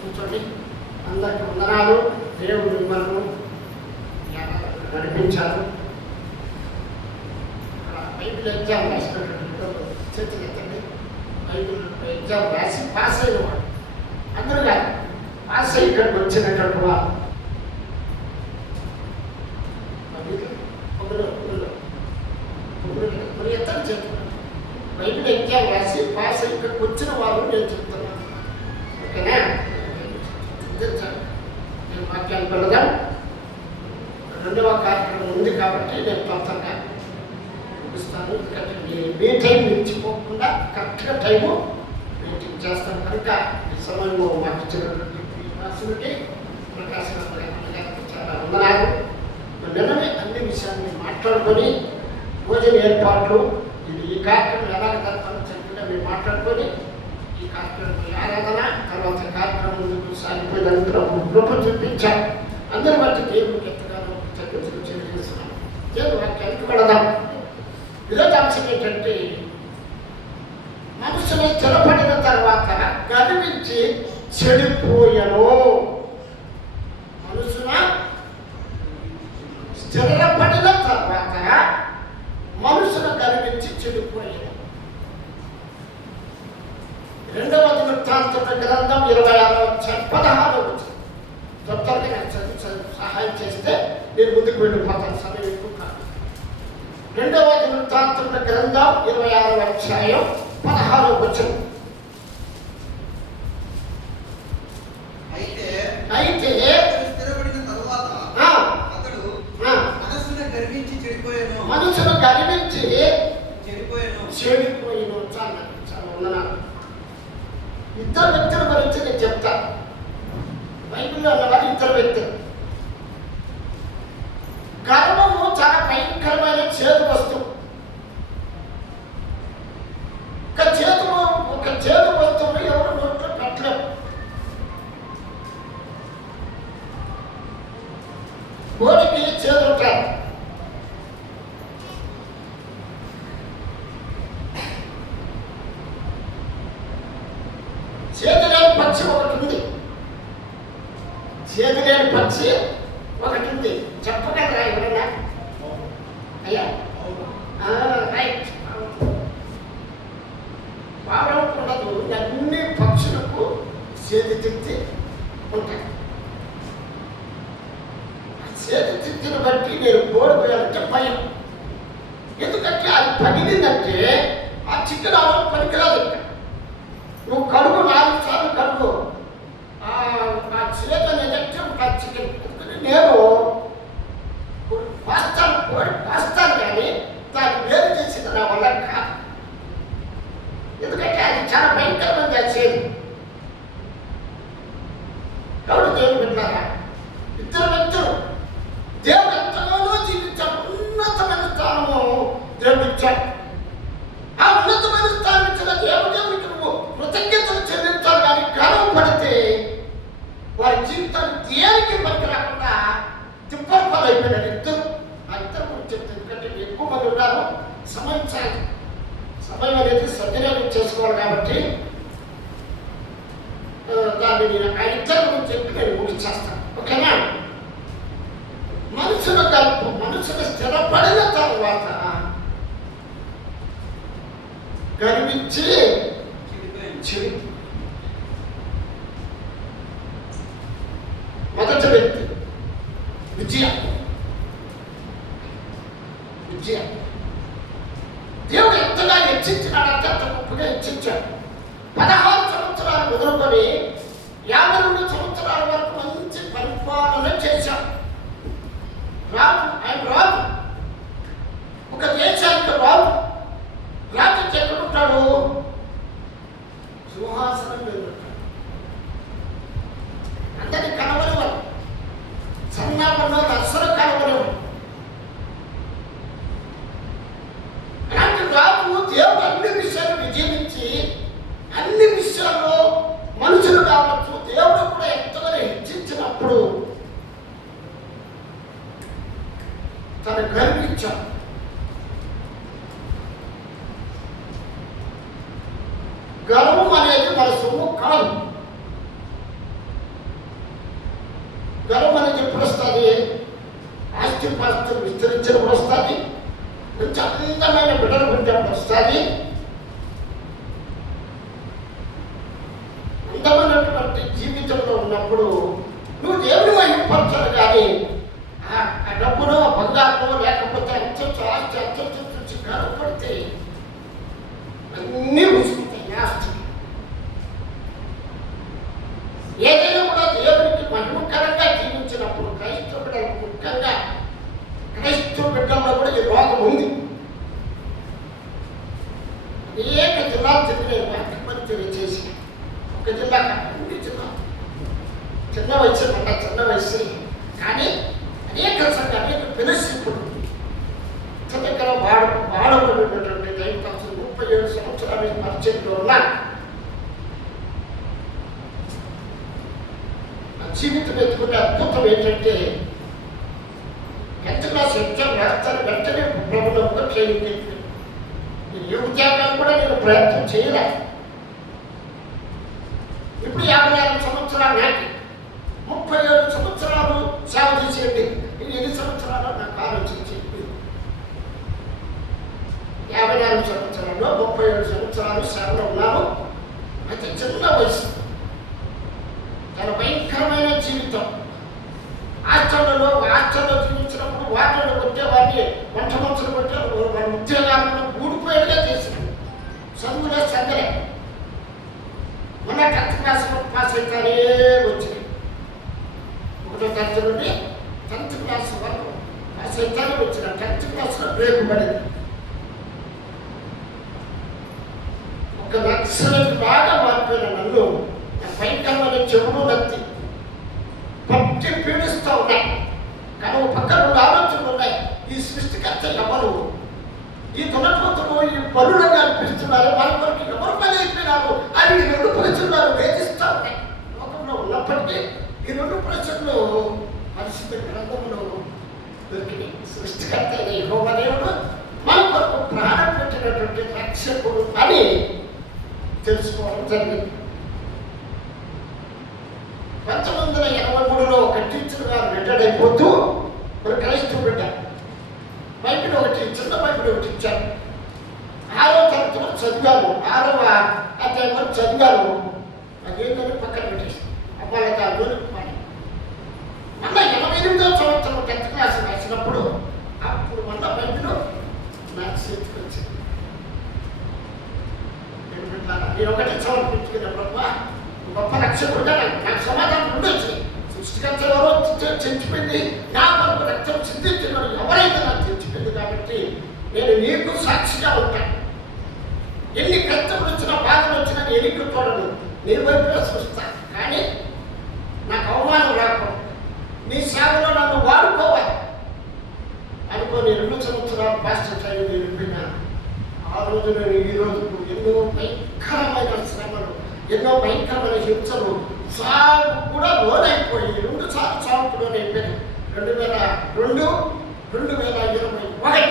కూర్చోండి. అందరికి వందనాలు. దేవుడు మిమ్మల్ని నడిపించారు. బైబిల్ ఎగ్జామ్ రాసినటువంటి చేతులు ఎత్తండి. బైబిల్ ఎగ్జామ్ రాసి పాస్ అయిన వాడు అందరూ కాదు, పాస్ అయ్యి ఇక్కడికి వచ్చినటువంటి వారు ఎత్తని చేతులు. బైబిల్ ఎగ్జామ్ రాసి పాస్ అయ్యి ఇక్కడికి వచ్చిన వారు నేను చెప్తున్నాను. ఓకేనా? నేను వాక్యానికి వెళ్ళదాం. రెండవ కార్యక్రమం ఉంది కాబట్టి నేను తొందరగా ముగిస్తాను. ఎందుకంటే మీ టైం మించిపోకుండా కరెక్ట్గా టైము మీటింగ్ చేస్తాను కనుక ఈ సమయంలో మాకు ఇచ్చినటువంటి వాసులకి ప్రకాశం గారికి చాలా వందనాలు. నిన్ననే అన్ని విషయాన్ని మాట్లాడుకొని భోజన ఏర్పాట్లు ఈ కార్యక్రమం ఎలాగ జరపాలో చెప్పినా మీరు మాట్లాడుకొని ఈ కార్యక్రమం ఆరాధన తర్వాత కార్యక్రమం ముందుకు సాగిపోయినందుకు కృప చూపించారు. అందరి బట్టి దేవుడికి ఎంతగానో తెలియజేస్తున్నాను. దేవుడు వాక్యానికి వెళదాం. ఈరోజు అంశం ఏంటంటే మనుషులు స్థిరపడిన తర్వాత గర్వించి చెడిపోయను. మనుషుల స్థిరపడిన తర్వాత మనుషులు గర్వించి చెడిపోయాను. 2వ దినవృత్తాంతముల గ్రంథం 26:16 తొందరగా సహాయం చేస్తే నేను ముందుకు వెళ్ళిపోతాను. సమయం ఎక్కువ కాదు. 2వ దినవృత్తాంతముల గ్రంథం 26:16 అయితే స్థిరపడిన తరువాత అతడు మనసును గర్వించి చెడిపోయాను. చాలా చాలా వందనాలు. ఇద్దరు వ్యక్తుల గురించి నేను చెప్తాను. బైబిల్లో ఉన్నవారు ఇద్దరు వ్యక్తులు. గర్వము చాలా భయంకరమైన చేదు వస్తువు. ఒక చేదు వస్తువును ఎవరు నోట్లో పెట్టలేము. కోడికి చేదు ఉంటారు. చేతులేని పక్షి ఒకటి ఉంది. చేతులేని పక్షి ఒకటి ఉంది. చెప్పగలరా ఎవరైనా? అయ్యా రైట్. పాపం ఉండదు. అన్ని పక్షులకు చేతి తిత్తి ఉంటాయి. చేతి తిత్తిని బట్టి నేను కోడిపోయాలంటే భయం. ఎందుకంటే అది పగిలిందంటే ఆ చికెన్ పనికిరాదు. నువ్వు కడుగు 4 సార్లు కడుగు. ఆ చేతి అనేది చికెన్ నేను పాస్తాను కానీ దాన్ని వేరు చేసింది నా వల్ల కాదు. ఎందుకంటే అది చాలా భయంకరమైన చేదు. కాబట్టి దేవుడు పెట్టారా ఇద్దరు వ్యక్తులు దేవుడు ఎంతగానో జీవించాడు. ఉన్నతమైన స్థానము దేవుడు ఇచ్చాడు. ఆ ఉన్నతమైన స్థానం ఇచ్చిన దేవుడికి నువ్వు కృతజ్ఞతలు చెల్లించాలి. కానీ గర్వపడితే వారి జీవితాన్ని దేనికి పనికి రాకుండా తిప్పలు అయిపోయినారు ఇద్దరు. ఆ ఇద్దరు గురించి చెప్తాను. ఎందుకంటే ఎక్కువ మంది ఉన్నారు. సమయం అనేది సద్వినియోగం చేసుకోవాలి. కాబట్టి దాన్ని నేను ఆ ఇద్దరు గురించి చెప్పి నేను ముగిచేస్తాను. ఓకేనా? మనుషులు స్థిరపడిన తర్వాత గర్వించి చెడి. మొదటి వ్యక్తి విజయ. దేవుడు ఎంతగా హెచ్చించినాడంటే అంత గొప్పగా హెచ్చించాడు. 16 సంవత్సరాలు మొదలుకొని 52 సంవత్సరాల వరకు మంచి పరిపాలన చేశాడు. ఆయన రాజు, ఒక దేశానికి రాజు. రాజు ఎక్కడుంటాడు? సింహాసనం మీద ఉంటాడు. అందరినీ కనబడేవారు. సన్నాపన్న అస్సలు కనబడేవారు. అలాంటి రాజు దేవుడు అన్ని విషయాలు విజయించి అన్ని విషయాల్లో మనుషులు కావచ్చు దేవుడు కూడా ఎంతగానో హెచ్చించినప్పుడు తను గర్వించాడు. సొమ్ము కాదు. గర్వం అనేది ఎప్పుడు వస్తుంది? ఆస్తిపాస్తులు విస్తరించినప్పుడు వస్తుంది. మంచి అందమైన బిడ్డలు పుట్టినప్పుడు వస్తుంది. అందమైనటువంటి జీవితంలో ఉన్నప్పుడు నువ్వు దేవుని మహిమపరచాలి. కానీ ఆ డబ్బునో బంగారమో లేకపోతే అంచచ్చు ఆస్తి అంచచ్చు చూసి గర్వపడితే అన్నీ ఉంచుకుంటాయి ఆస్తి. ఏదైనా కూడా దేవునికి మహిమకరంగా జీవించినప్పుడు క్రైస్తవ బిడ్డలకు, ముఖ్యంగా క్రైస్తవ బిడ్డల్లో కూడా ఈ రోగం ఉంది. అనేక జిల్లాలు తిరిగి వాక్యపరిచయం చేసి ఒక జిల్లా అన్ని జిల్లా చిన్న వయసు కానీ అనేక సంఘాలు అనేక ఫెలోషిప్లు దగ్గర వాడబడినటువంటి దైవదాసు 37 సంవత్సరాల పరిచయంలో ఉన్న జీవితం ఎత్తుకునే అద్భుతం ఏంటంటే ఎంత క్లాస్ ఎగ్జామ్ రాస్తాను వెంటనే ప్రభుత్వంలో ట్రైనింగ్ చెప్పి ఏ ఉద్యోగాలు కూడా నేను ప్రయత్నం చేయలే. ఇప్పుడు 54 సంవత్సరాలు నాటి 37 సంవత్సరాలు సేవ చేసేయండి. ఇది ఎన్ని సంవత్సరాలు నాకు ఆలోచించి 54 సంవత్సరాల్లో 37 సంవత్సరాలు సేవలో ఉన్నాను. అయితే చిన్న వయసు, చాలా భయంకరమైన జీవితం. హాస్టల్లో జీవించినప్పుడు వాటిలో కొట్టేవాడిని, వంట మనుషులు కొట్టే వాళ్ళ ఉద్యోగాలను ఊడిపోయేలా చేశాను. చదువులే సందలే. మొన్న 10th క్లాస్ పాస్ అవుతానే వచ్చినాయి. 1వ తరగతి నుండి 10th క్లాస్ వరకు పాస్ అవుతానే వచ్చిన. 10th క్లాస్లో బ్రేక్ పడింది. ఒక నక్సలైట్ బాగా మారిపోయిన నన్ను భయంకరమైన చెవులు నత్తి పట్టి పీడిస్తూ ఉన్నాయి. కానీ ఒక పక్క 2 ఆలోచనలు ఉన్నాయి. ఈ సృష్టికర్త ఎవరు? ఈ దున్నపోతులు ఈ పరులంగా అనిపిస్తున్నారు. వాళ్ళ కొరకు ఎవరు పని అయిపోయినారు అని ఈ 2 ప్రశ్నలు వేధిస్తూ ఉన్నాయి. లోకంలో ఉన్నప్పటికీ ఈ 2 ప్రశ్నలు పరిశుద్ధ గ్రంథంలో దొరికినాయి. సృష్టికర్త యెహోవా దేవుడు మన కొరకు ప్రాణం పెట్టినటువంటి రక్షకుడు అని తెలుసుకోవడం జరిగింది. 1983లో ఒక టీచర్ గారు రిటైర్డ్ అయిపోతూ ఒక క్రైస్తవ బిడ్డ బైబిల్ ఒకటి, చిన్న బైబిల్ ఒకటి ఇచ్చారు. 6వ తరగతిలో చదివాను. 6వ అధ్యాయంలో చదివాను. అదేంటని పక్కన పెట్టేసి వాళ్ళ దానిలోని మళ్ళీ 88వ సంవత్సరం 10th క్లాస్ రాసినప్పుడు అప్పుడు మళ్ళీ బైబిల్ నాకు చేతికి వచ్చింది. నేను ఒకటే సమర్పించుకున్నప్పుడు గొప్ప రక్షకుడుగా నాకు సమాధానం ఉండొచ్చు. సృష్టికర్త ఎవరో చచ్చిపోయింది, నా కొరకు రక్తం చిందించిన ఎవరైతే నాకు చచ్చిపోయింది. కాబట్టి నేను నీకు సాక్షిగా ఉంటాను. ఎన్ని కష్టములు వచ్చినా, బాధలు వచ్చినా నేను ఎన్నిక చూడను, నేను వైపుగా చూస్తాను. కానీ నాకు అవమానం రాకూడదు. నీ సేవలో నన్ను వాడుకోవాలి అనుకోని 2 సంవత్సరాలు పాస్టర్ ట్రైనింగ్ వెళ్ళిపోయినా. ఆ రోజు నేను ఈ రోజుకు ఎన్నో భయంకరమైన శ్రమలు, ఎన్నో భయంకరమైన హింసలు, సాగు కూడా లోనైపోయి 2 సార్లు సాగుకు లోనైపోయాను. 2002, 2021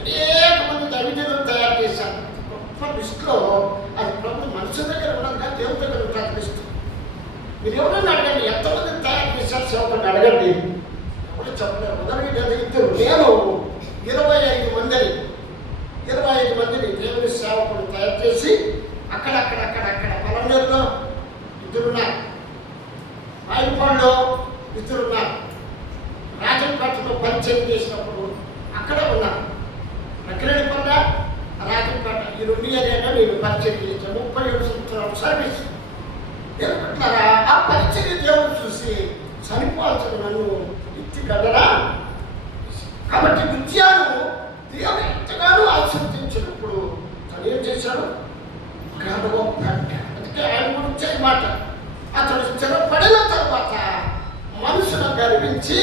అనేక మంది దైవజనులు తయారు చేశాను. గొప్ప లిస్టులో అది ప్రభు మనుషుల దగ్గర ఉన్నది కానీ దేవుని దగ్గర ఉంటుంది లిస్టు. మీరు ఎవరైనా అడగండి, ఎంతమంది తయారు చేశారు సేవకుని అడగండి, ఎవరు చెప్పలేరు. ఉదాహరణకి ఇద్దరు, నేను 25 మందిని దేవుని సేవకులు తయారు చేసి అక్కడ పలమనేరులో 2 ఉన్నారు, వాయుపాడులో 2 ఉన్నారు, రాజంపేటలో పరిచయం చేసినప్పుడు అక్కడ ఉన్నారు. నకిరేడిపల్ల, రాజంపేట ఈ 2 ఏరియాలో నేను పరిచయం చేశాను. 37 సంవత్సరాలు సర్వీస్. ఏమంటున్నారా? ఆ పరిచయం దేవుడు చూసి చనిపోవాల్సిన నన్ను ఇచ్చిగలరా? కాబట్టి విద్యను దేవుడు ఎంతగానో ఆశీర్వదించినప్పుడు తను ఏం చేశాడు? గర్వపడ్డ. అందుకే ఆయన గురించి మాట, అతడు స్థిరపడిన తర్వాత మనుషులు గర్వించి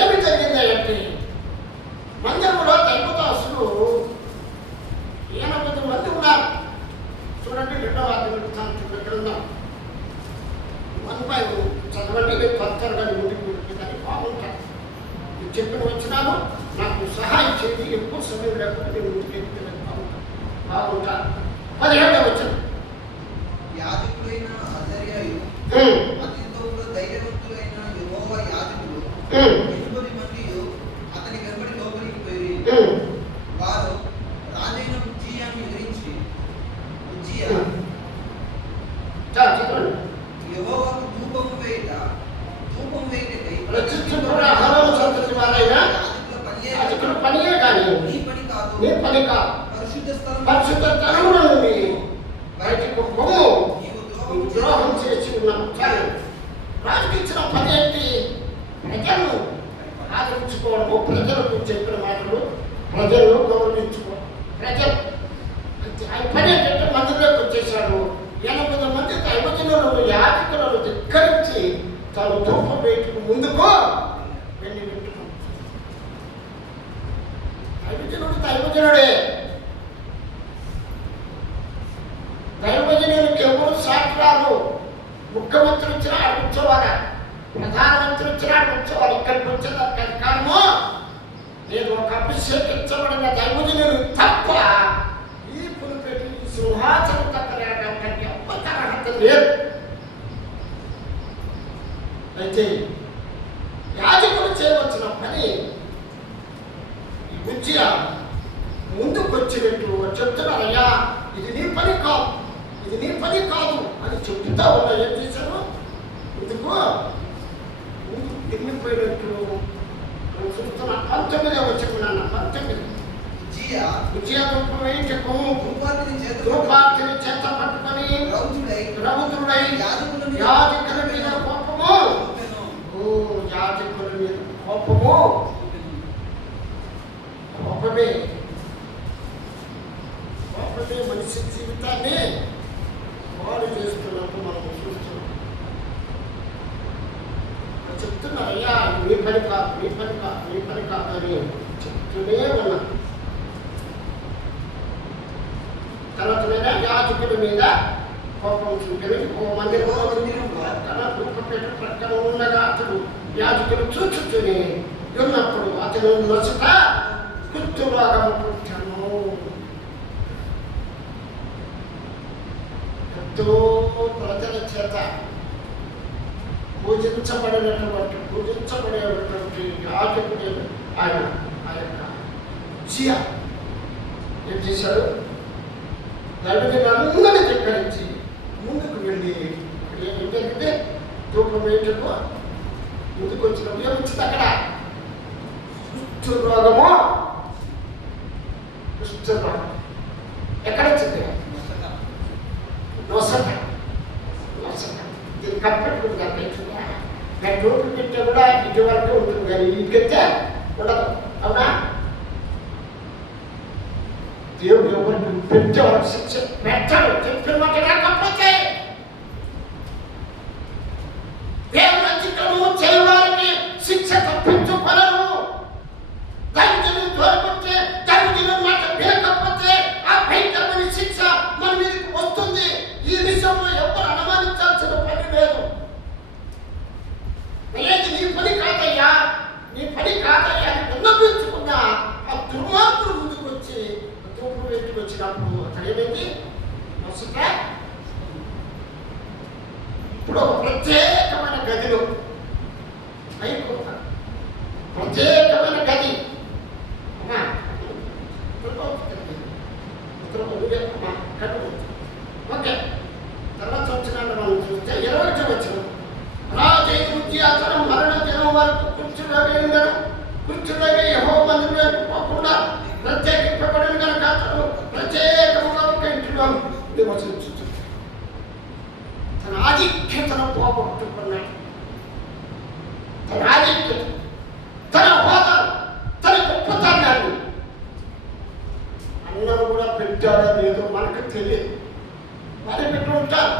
ఏమి జరిగిందంటే మందిరంలో దైవదాసులు 8 మంది ఉన్నారు. చూడండి 2వ అధ్యాయం గ్రంథం 1 చదవండి. నేను 12 ముందుకు దాన్ని బాగుంటాను. ఎక్కువ సమయం లేకుండా నేను ముందుకెళ్తే బాగుంటా. 17వ వచనం. యాజకుడైన అజర్యాయు అతనితో ధైర్యవంతులైన యెహోవా యాజకులు 8 మంది అతని వెంబడి లోపలికి పోయి వారు రాజైన ఉజ్జియాను ఎదిరించి ఉజ్జియా యెహోవాకు ధూపం వేయుటకై రచించుకున్న అహరోను సంతతి వారైన యాజకుల పనియే కానీ నీ పని కాదు. పరిశుద్ధ స్థలములో నుండి బయటకు పోము, నీవు ద్రోహం చేసి ఉన్నావు. చాలు. రాజుకి ఇచ్చిన పని ఏంటి? ప్రజలను ఆదరించుకోవడము, ప్రజలకు చెప్పిన మాటలు ప్రజలను గౌరవించుకోవడం. ప్రజలు ఆయన పని ఏంటంటే మందిలోకి వచ్చేసాడు. 8 మంది దైవజనులను యాజకులను ధిక్కరించి తాను ధూపం వేయటకు ముందుకు వెళ్ళి పెట్టుకున్నాడు. దైవజనుడే. దైవజనునికి ఎవరు సాక్షాలు? ముఖ్యమంత్రి వచ్చినా కూర్చోవాలి, ప్రధానమంత్రి వచ్చినా కూర్చోవాలి. ఇక్కడికి వచ్చేదానికి అధికారము నేను ఒక అభిషేకించబడిన దైవజనులు తప్ప ఈ పులిపెట్టి సింహాసనం దగ్గర అర్హత లేదు. అయితే యాజకుడు చేయవలసిన పని ఉజ్జియా ముందుకు వచ్చినట్టు చెప్తున్నారయ్యా, ఇది నీ పని కాదు, ఇది నీ పని కాదు అని చెప్తా ఉన్నా. ఏం చేశాను? ఎందుకు ఎన్నిపోయినట్టు చూస్తున్నా. 19వ వచనం. 19 ఉజ్జియా ధూపం వేయించకు, ధూపార్తిని చేత పట్టుకొని రౌద్రుడై యాజకుల మీద కోపము, యాజకుల మీద కోపము, కోపమే మనిషి జీవితాన్ని వాడు చేస్తున్నట్టు మనం చూస్తున్నాం. చెప్తున్నారయ్యా నీ పని కాదు, నీ పని కాదు, నీ పని కాదు అని చెప్తూనే ఉన్నా. తర్వాత యాజకుల మీద కోపం చూపి మందిరంలో తన ధూపపీఠ ప్రక్కన ఉండగా అతడు యాజకులు చూచుతూనే ఉన్నప్పుడు అతను నొసట కుష్ఠరోగము పుట్టెను. ఎంతో ప్రజల చేత పూజించబడేటువంటి యాజకుడు ఆయన ఆ యొక్క ఉజ్జియా ఏం చేశాడు? దైవజనులందరినీ ధిక్కరించి ముందుకు వెళ్ళి ఏంటంటే ధూపం వేయటకు ముందుకు వచ్చినప్పుడు ఏమొచ్చింది? అక్కడ కుష్ఠరోగము. కుష్ఠరోగం ఎక్కడ వచ్చింది? నొసట. దీన్ని కప్పెట్టుకుంది. అక్కడ నేను డోపు పెట్టే కూడా ఇటు వరకు ఉంటుంది, కానీ ఇంటికెళ్తే ఉండదు. అవునా? దేవుడు ఎవరికి పెట్టేవాడు శిక్ష పెట్టాడు. చెప్పిన మాట రాకపోతే దేవుడు అతిక్రమము చేయవారికి శిక్ష తప్పించుకోలేరు. దైవజనులు దూరపడితే, దైవజనుల మాట వినకపోతే ఆ భయంకరమైన శిక్ష మన మీదకి వస్తుంది. ఈ విషయంలో ఎవరు అనుమానించాల్సిన పని లేదు. ఏది నీ పని కాదయ్యా, నీ పని కాదయ్యా అని విన్నపించుకున్నా ఆ దుర్మార్గులు ముందుకు వచ్చి ధూపం పెట్టుకు వచ్చినప్పుడు అక్కడ ఏమైంది? నొసట. ఇప్పుడు ఒక ప్రత్యేకమైన గదిలో ప్రత్యేకమైన గది ఓకే. తర్వాత వచ్చిన మనం చూస్తే 20వ వచనం. రాజైన ఉజ్జియా తన మరణ దినం వరకు కూర్చుండగా యెహోవా మందిరంలోకి పోకుండా ప్రత్యేకింపబడిన కనుక అతను ప్రత్యేకముగా ఒక ఇంటిలో నివసించుతుంది. తన ఆధిక్యతను పోగొట్టుకున్నాడు. తన ఆధిక్యత, తన హోదా, తన గొప్పతనాన్ని అన్నం కూడా పెట్టాడో లేదో మనకు తెలియదు. మరి పెట్టి ఉంటారు,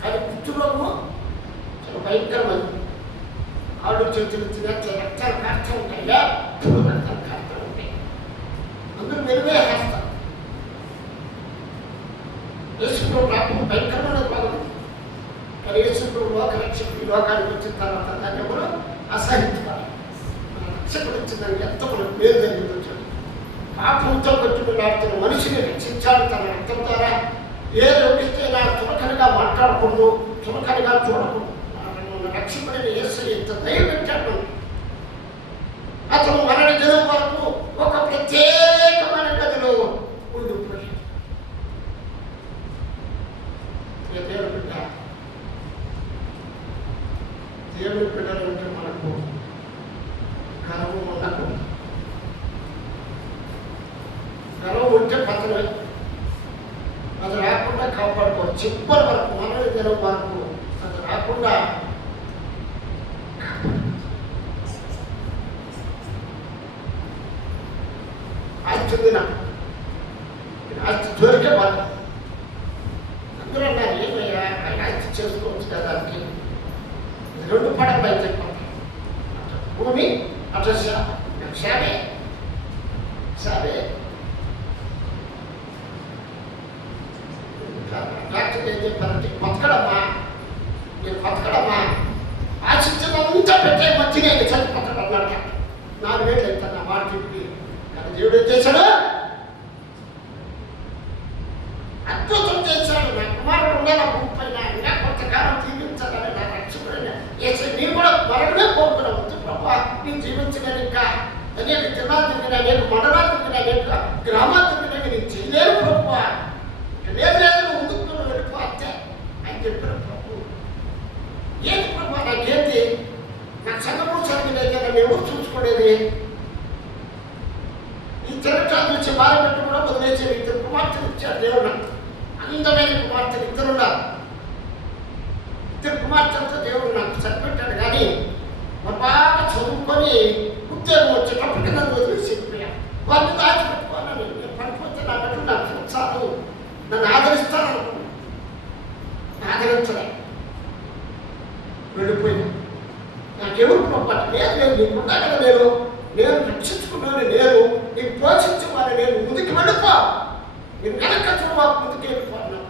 కానీ కుష్ఠరోగము చాలా భయంకరమైంది. ఆడు చేతులు తినచ్చే రక్తాలు కాస్తా ఉంటాయి, రక్తాలు కాస్తా ఉంటాయి. అందరూ మెరుగేస్తారు. యేసుప్రభు రాకము భయంకరమైన భాగం. కానీ యేసుప్రభు లోకరక్షకుడు లోకానికి వచ్చిన తర్వాత దాన్ని ఎవరు అసహించుకోవాలి. రక్షకుడు వచ్చిందని ఎంత మనకు మేలు జరుగుతుంది. పాపంతో కొట్టుకులాడుతున్న మనిషిని రక్షించాడు తన రక్తం ద్వారా. ఏ రోగిస్తైనా చులకనగా మాట్లాడకూడదు, చులకనగా చూడకూడదు. రక్షకుడిని యేసు ఎంత దయ పెట్టాడు. అతను మరణ దినం వరకు ఒక ప్రత్యేకమైన గదిలో ఉండిపోయాడు. దేవుని బిడ్డ, దేవుని బిడ్డలు ఉంటే మనకు గర్వం ఉండకూడదు. గర్వం ఉంటే పతనమే. అది రాకుండా కాపాడుకోవచ్చు. చిప్పటి వరకు మరణ దినం వరకు అది రాకుండా ఆస్తి ఆస్తి దొరికే వాళ్ళు అందరూ అన్నారు, ఏమయ్యా ఆస్తి చేసుకోవచ్చు కదా దానికి 2 పడవలు అయితే భూమి అటు శావే డాక్టర్ ఏం చెప్పారంటే బతకడమ్మా, నేను బతకడమ్మా ఆశించమంతా పెట్టే మధ్య నేను చనిపోతాడు అన్నాడు. 4 వేలు అవుతాను నా మాట చెప్పి. కానీ దేవుడు ఏం చేశాడు? అద్భుతం చేశాడు. నా కుమారుడు ఉండాలి నా భూమి పైన, ఇంకా కొంతకాలం జీవించాలని నా రక్షకుడైన యేసు నీ కూడా మరణమే కోరుకున్నావు ప్రభా. నేను జీవించలేను, ఇంకా అనేక జిల్లాలు తిరిగిన, అనేక మండలాలు తిరిగిన, అనేక గ్రామాలు తిరిగిన నేను చేయలేను ప్రభు. లేదు నువ్వు ముందుకు వెళ్ళిపో అంతే అని చెప్పిన ప్రభు. ఏంటి ప్రభు నాకేంటి, నాకు సంగము సరిగినైతే నన్ను ఎవరు చూసుకోలేదు. ఈ చరిత్రలు నుంచి భార్య పెట్టి కూడా వదిలేసే 2 కుమార్తెలు ఇచ్చాడు దేవుడు. అందమైన కుమార్తెలు 2 ఉన్నారు. 2 కుమార్తెలతో దేవుడు నాకు సరిపెట్టాడు. కానీ బాగా చదువుకొని ఉద్యోగం వచ్చేటప్పటికి నన్ను వదిలేసి వెళ్ళిపోయాను. వాళ్ళని దాచిపెట్టుకోవాలని నేను పడిపోతే నా బట్టి నాకు సంసారం నన్ను ఆదరిస్తాను అనుకున్నాను. ఆదరించలే, వెళ్ళిపోయాను. నాకెవరు పొరపాటు లేదు, నీకున్నా కదా నేను రక్షించుకున్నాను, నేను నీకు పోషించేవాడు, నేను ముందుకు వెళ్ళిపో, నేను వెనక చూడవా ముందుకు వెళ్ళిపోయినప్పుడు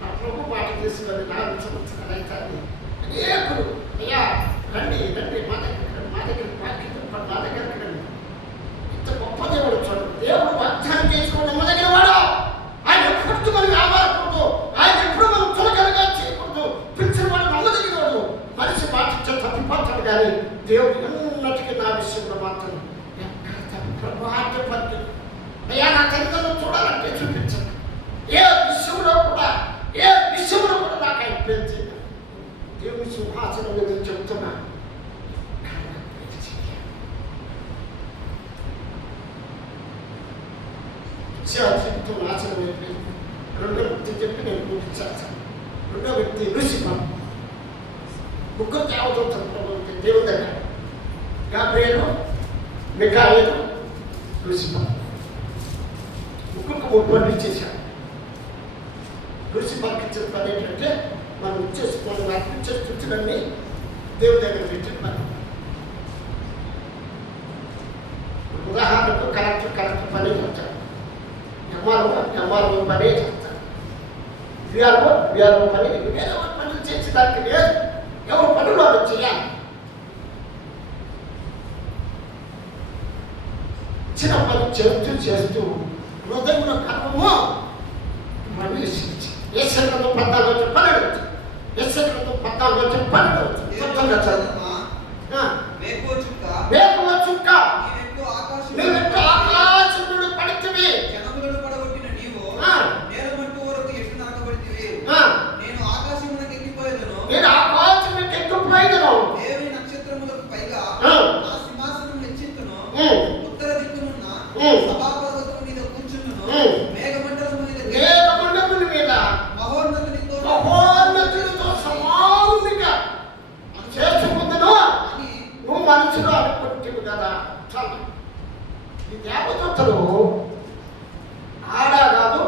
నా ప్రభు మాట తీసుకొని 4 సంవత్సరాలు అవుతాను. అనేకులు అయ్యా రండి మా దగ్గర మా దగ్గరికి రండి. ఇంత గొప్ప దేవుడు చూడండి. దేవుడు వాగ్దానం చేసుకోవడం మొదలైన వాడు. ఆయన ఎప్పుడు మనం ఆధారకూడదు, ఆయన ఎప్పుడు మనం చులకనగా చేయకూడదు. పిలిచిన వాడు నమ్మదగినవాడు. మనిషి మాటిచ్చే తప్పిపోతాడు, కానీ దేవుడు ఎన్నటికీ నా విషయంలో మాత్రం ప్రభావిత. అయ్యా నా తల్లిదండ్రులు చూడాలంటే చూపించండి. ఏ విషయంలో కూడా నాకు ఆయన పేరు చేయాలి. దేవుని సింహాసనం మీద చెబుతున్నా, జీవితం నాశనం అయిపోయింది. 2వ వ్యక్తి చెప్పి నేను పూజించాను. 2వ వ్యక్తి లూసిఫర్. 3 దేవదూతలు దేవుని దగ్గర, గాబ్రియేలు, మిఖాయేలు, లూసిఫర్. 3కు 3 పనులు ఇచ్చేసాడు. లూసిఫర్కి ఇచ్చిన పని ఏంటంటే మనం అర్పించే స్థుతులన్నీ దేవుని దగ్గర పెట్టిన పని. ఉదాహరణకు కలెక్టర్ పని చేస్తాడు, ఎంఆర్ఓ పని చేస్తాడు, విఆర్ఓ పని, ఏదో పనులు చేసేదానికి లేదు. ఎవరు పనులు వాళ్ళు చేయాలి. చిన్న పని చేస్తూ హృదయంలో కర్మము మళ్ళీ ఏసైనందు 14 ఏసైనందు 14 స్వచ్ఛంగా చదువు. ఆకాశముడు పడితివి, జనములను పడగొట్టిన నీవు నేలమంటూ వరకు ఎట్లు నాకబడితివి. నేను ఆకాశమునకు ఎక్కిపోయేదను, దేవుని నక్షత్రములకు పైగా నా సింహాసనం హెచ్చింతును. ఉత్తర దిక్కునున్న సభాపర్వతము మీద కూర్చుండును. మేఘమండలము మీద మహోన్నతులతో సమానంగా చేసుకుందును అని నువ్వు మనసులో అనుకుంటుంది కదా. చాలు. ఈ దేవదూతలు ఆడ కాదు,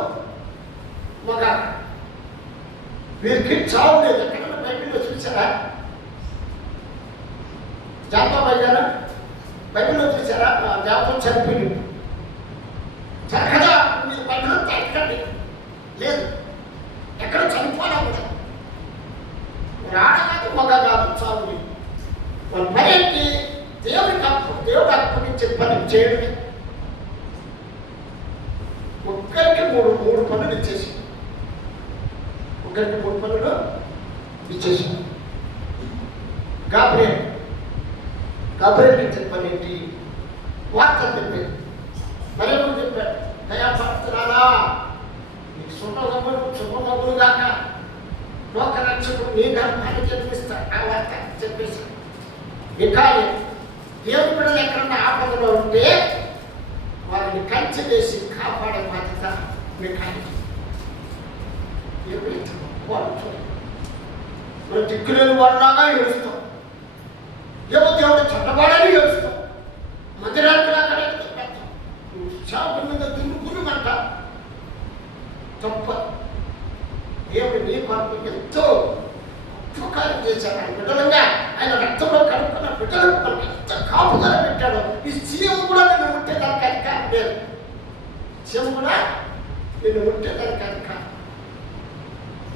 మగ. వీరికి చావు లేదు. ఎక్కడైనా బైబిల్లో చూసారా? జాతబాయిగారా బైబిల్లో చూసారా? దేవత చనిపోయింది కదా. మీరు బైబిల్లో ఎక్కండి, లేదు, ఎక్కడ చనిపోలేదు. మీరు ఆడ కాదు, మగ కాదు, చావు లేదు. వాళ్ళ పని ఏంటి? దేవుడు అప్పగించే పని చేయడమే. ఒక్కరికి మూడు పనులు ఇచ్చేసి, ఒకరికి 3 పనులు ఇచ్చేసి. గాబ్రియల్ ఇచ్చే పని ఏంటి? వార్త చెప్పేది. మరి నువ్వు చెప్పాడు, దయాపడుతున్నానా నీకు శుభమగులు గాక, లోకరక్షకుడు నీ గర్భాన్ని జన్మిస్తా. ఆ వార్త చెప్పేసి ఇంకా దేవుని బిడ్డలు ఎక్కడన్నా ఆపదలో ఉంటే వారిని కంచె వేసి కాపాడే బాధ్యత మీకు మనం దిక్కులేని వాళ్ళలాగా ఏడుస్తాం, ఏమో దేవుడు చెడ్డవాడని ఏడుస్తాం, మందిరానికి అక్కడే పెడతాం, షాపు మీద దున్నుకున్నమంట తప్ప. దేవుడు నీ కొరకు ఎంతో ఉపకారం చేశాడు. ఆయన బిడ్డలంగా ఆయన రక్తంలో కడుక్కున్న బిడ్డలకు మనకి ఎంత కాపుదల పెట్టాడో. ఈ సీఎం కూడా నిన్ను ముట్టేదానికి అధికారం లేదు, సీఎం కూడా నిన్ను ముట్టేదానికి అధికారం.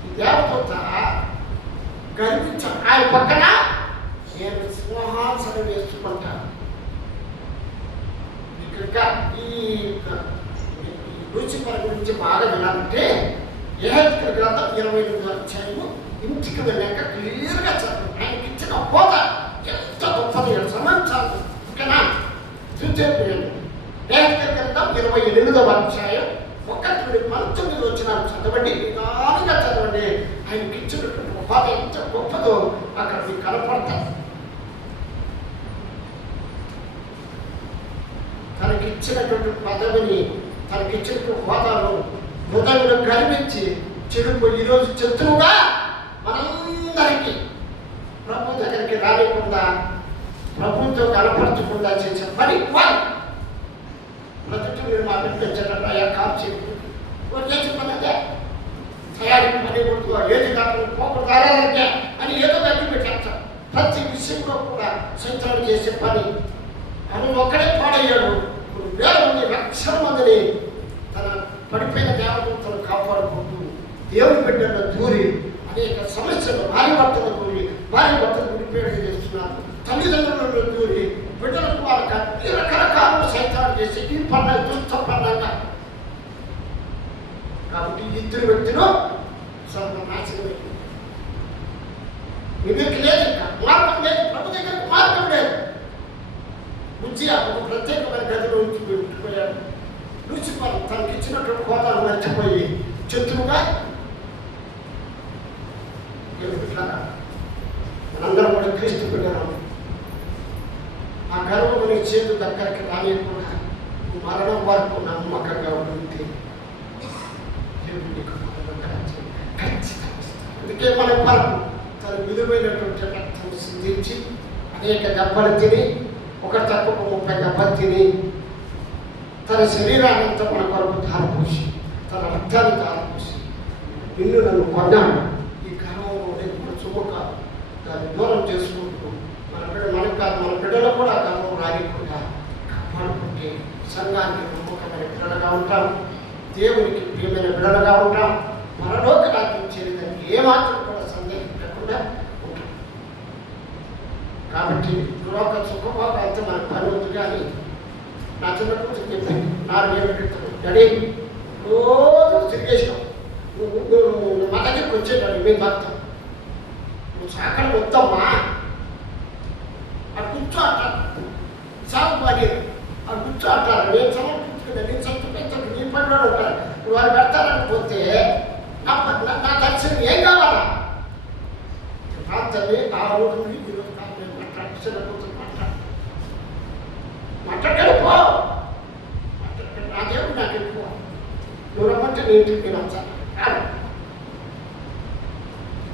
ఈ దేవత గర్వించాను. ఆయన పక్కన నేను సింహాసనం వేసుకుంటాను. ఇక ఈ లూసిఫర్ గురించి బాగా వినాలంటే యెహెజ్కేలు గ్రంథం 28వ అధ్యాయము ఇంటికి వెళ్ళాక క్లియర్గా చదువు. ఆయనకి ఇచ్చిన హోదా ఎంత గొప్పది, సమాచారం ఓకేనా చూసేయండి. యెహెజ్కేలు గ్రంథం 28వ అధ్యాయం 1 నుండి 19 వచనాలు చదవండి, నిదానంగా చదవండి. ఆయనకి ఇచ్చినటువంటి హోదా ఎంత గొప్పదో అక్కడ మీకు కనపడతాయి. తనకిచ్చినటువంటి పదవిని, తనకిచ్చినటువంటి హోదాను హృదయంలో గర్వించి చెడుపోయి ఈరోజు శత్రువుగా మనందరికీ ప్రభు దగ్గరికి రాలేకుండా, ప్రభుత్వం కనపరచకుండా చేసే పని వాళ్ళు మొదటి మీరు మా పెట్టారు కాల్చి చేసే పని అదే. తయారీ పని కొడుకు ఏది కాకుండా పోకూడదు ఆరాధనకే అని ఏదో దగ్గర పెట్టేస్తారు. ప్రతి విషయంలో కూడా సంచారం చేసే పని. అని ఒక్కడే పాడయ్యాడు. ఇప్పుడు 1000 మంది 1,00,000 మందిని తన పడిపోయిన దేవతలను కాపాడుకుంటూ దేవుని బిడ్డల్లో దూరి అనేక సమస్యలు, భార్య భర్తలు విడిపేడ చేస్తున్నారు. తల్లిదండ్రులలో దూరి బిడ్డలకు వాళ్ళకి అన్ని రకరకాల సైతాలు చేసి ఈ పన్న దుష్ట పన్నంగా. కాబట్టి 2 వ్యక్తులు సర్వనాశనం వివేక్ లేదు, ఇంకా మార్గం లేదు, ప్రభు దగ్గరకు మార్గం లేదు. బుజ్జి ఒక ప్రత్యేకమైన గదిలో ఉంచిపోయాడు. లూసిఫర్ తనకి ఇచ్చినటువంటి హోదాను మర్చిపోయి శత్రువుగా. మనందరం కూడా క్రీస్తు బిడ్డలం. ఆ గర్వముని చేతు దగ్గరికి రానియకుండా మరణం వరకు నమ్మకంగా ఉంటే అందుకే మన పరకు తన విలువైనటువంటి రక్తం సిందించి అనేక దెబ్బలు తిని, ఒక తక్కువ 30 దెబ్బలు తిని తన శరీరాన్ని అంతా మన కొరకు దారిపోసి, తన రక్తాన్ని దారిపోసి నిన్ను నన్ను కొన్నాడు. ఈ గర్వంలో కూడా చుమ్మక దాన్ని దూరం చేసుకుంటూ మనకు కాదు మన బిడ్డలు కూడా గర్వం రానికుండా కాపాడుకుంటే సంఘానికి నమ్మకమైన బిడ్డలుగా ఉంటాం, దేవునికి ప్రియమైన బిడ్డలుగా ఉంటాం, మనలోకి రాజ్యం చేరేదానికి ఏమాత్రం కూడా సందేహం లేకుండా ఉంటాం. కాబట్టి లోక సుఖభోగాలతో మనకు పని ఉంది. కానీ నా చిన్నప్పుడు చెప్పండి, 4 ఏళ్ళ క్రితం డాడీ రోజు తిరిగేసాం, నువ్వు మా దగ్గరికి వచ్చేటాడు మేము భక్తం, నువ్వు సాకడ వద్దమ్మా అది కూర్చో అంటారు. సాగు పని అది కూర్చో అంటారు. నేను సమర్పించుకున్నా, నేను సంతృప్తి నీ పనిలో ఉంటాను. ఇప్పుడు వాళ్ళు పెడతారనిపోతే నా దర్శనం ఏం కావాలా? ప్రాంతాన్ని ఆ రోజు నుండి ఈరోజు కాదు నేను మాట్లాడగలిపో నా దేవుడు నాకు ఎక్కువ. నువ్వు రమ్మంటే నేను వచ్చాను కాదు.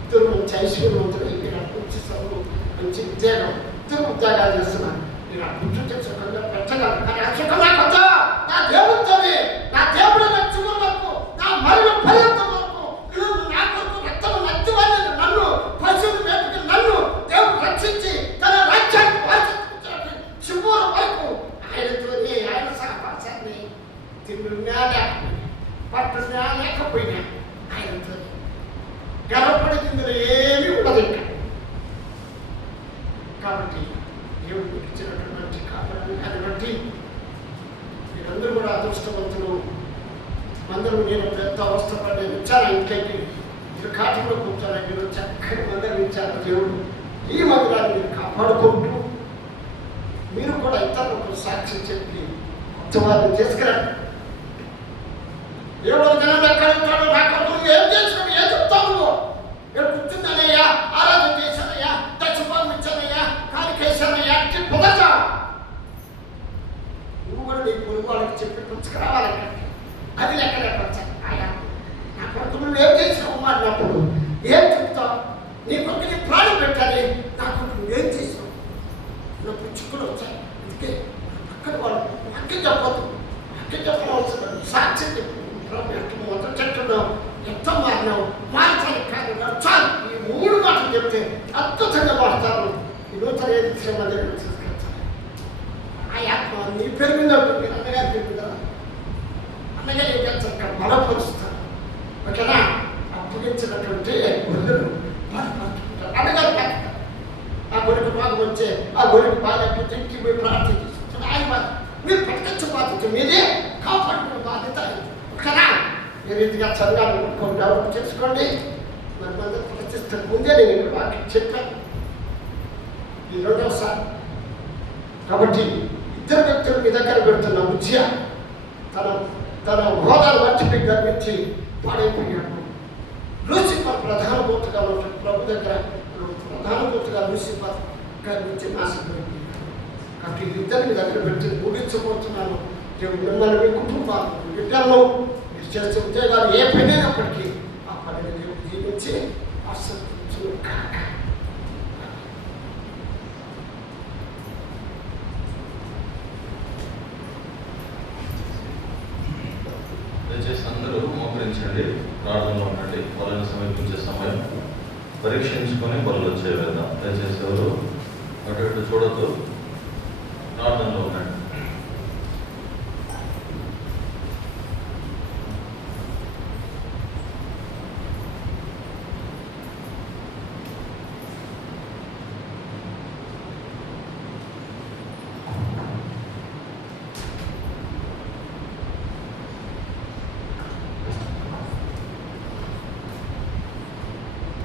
ఇద్దరు మంచి ఐశ్వర్యవంతులు అయిపోయినా, మంచి చదువు, మంచి ఉద్యోగం, ఇద్దరు ఉద్యోగాలు చేస్తున్నాను. నేను ఆ కూర్చుంటే సుఖంగా పెంచగలను. కానీ ఆ సుఖం నాకు వద్దా? నా దేవుడితోనే, నా దేవుడు నచ్చిన వరకు, నా మరణ పర్యంతం వరకు నా కొరకు రక్తం నచ్చివాడిని నన్ను పశువులు వేపుకి నన్ను దేవుడు రక్షించి తన రాజ్యాన్ని వాసించాడు. శుభ్రం వరకు ఆయనతోనే, ఆయన సహవాసాన్ని తిండున్నా లేకపోయినా, పట్టున్నా లేకపోయినా ఆయనతో గర్వపడి ఇందులో ఏమీ ఉండదు ఇంకా. కాబట్టి దేవుడికి ఇచ్చినటువంటి కాపాడాన్ని బట్టి మీరందరూ కూడా అదృష్టవంతులు. మందిరం నేను పెద్ద అవస్థపడి నేను వచ్చాను ఇంట్లోకి మీరు కాటిలో కూర్చొని మీరు చక్కని మందిరం ఇచ్చారు దేవుడు. ఈ మందిరాన్ని మీరు కాపాడుకుంటూ మీరు కూడా ఇతరులకు సాక్షి చెప్పి ఉత్సవాన్ని తీసుకురండి. ఏడో జనం ఎక్కడ ఉంటాడో నాకు నువ్వు ఏం చేసినావు, ఏం చెప్తావు నువ్వు? నేను కూర్చున్నానయ్యా, ఆరాధన చేశానయ్యా, దశభాగం ఇచ్చానయ్యా, కాలికేశానయ్యా అంటే కుదరదా? నువ్వు కూడా నీ పొరుగు వాళ్ళకి చెప్పి పుచ్చుకురావాలి. అది లెక్క వచ్చాను ఆయా నా కొడుకు నువ్వు ఏం చేసినావు మాట్లాడినప్పుడు ఏం చెప్తావు? నీ కొడుకు నీ ప్రాణం పెట్టాలి, నా కొడుకు నువ్వేం చేసినావు? నా పుచ్చుకులు వచ్చాయి. అందుకే అక్కడ వాళ్ళు అక్కడ చెప్పద్దు, అక్కడ చెప్పవలసిన సాక్షి చెప్పు. మొదటి చెట్టులో ఎంత మారినావు, మార్చాలి కాదు చాలు. ఈ 3 మాటలు చెప్తే అద్భుతంగా మారుతారు. ఈ నూతన ఏది మందిరం తీసుకెళ్తారు. ఆ ఆత్మ నీ పేరు మీద ఉంటుంది, అన్నగారి పేరు మీద. అన్నగారు ఏం చేస్తారు, బలపరుస్తారు. ఓకేనా? అప్పగించినటువంటి గురువులు బలపరుచుకుంటారు. అన్నగారు ఆ గొరికి బాగా వచ్చే ఆ గొరికి బాగా ఇంటికి పోయి ప్రార్థన చేస్తారు. ఆయన మీరు పట్టుకొచ్చే బాధ్యత మీదే, కాపాడుకునే బాధ్యత. ఓకేనా? ఈ రీతిగా చదవాలి, డెవలప్ చేసుకోండి. మరి మందిరం ప్రతిష్ట ముందే నేను ఇక్కడ వాక్యం చెప్పాను. ఈ 2వసారి కాబట్టి ఇద్దరు వ్యక్తులు మీ దగ్గర పెడుతున్న ఉజ్జయ తన హోదాను మర్చిపి గర్వించి పాడైపోయాడు. లూసిఫర్ ప్రధాన దూతగా ఉంటాడు ప్రభు దగ్గర. ప్రధాన దూతగా లూసిఫర్ గర్వించి నాశపోయింది. కాబట్టి ఇద్దరు మీ దగ్గర పెట్టి ముగించబోతున్నాను. దేవుడు మిమ్మల్ని మీ కుటుంబాలు బిడ్డల్లో మీరు చేసే ఉద్యోగాలు ఏ పని అయినప్పటికీ ఆ పనిని దేవుడు జీవించి ఆశీర్వదించును కాక. దయచేసి అందరూ మోకరించండి, ప్రార్థనలో ఉండండి. వాళ్ళని సమీపించే సమయం పరీక్షించుకొని వాళ్ళు వచ్చే వెళ్దాం. దయచేసి ఎవరు అటు ఇటు చూడొద్దు.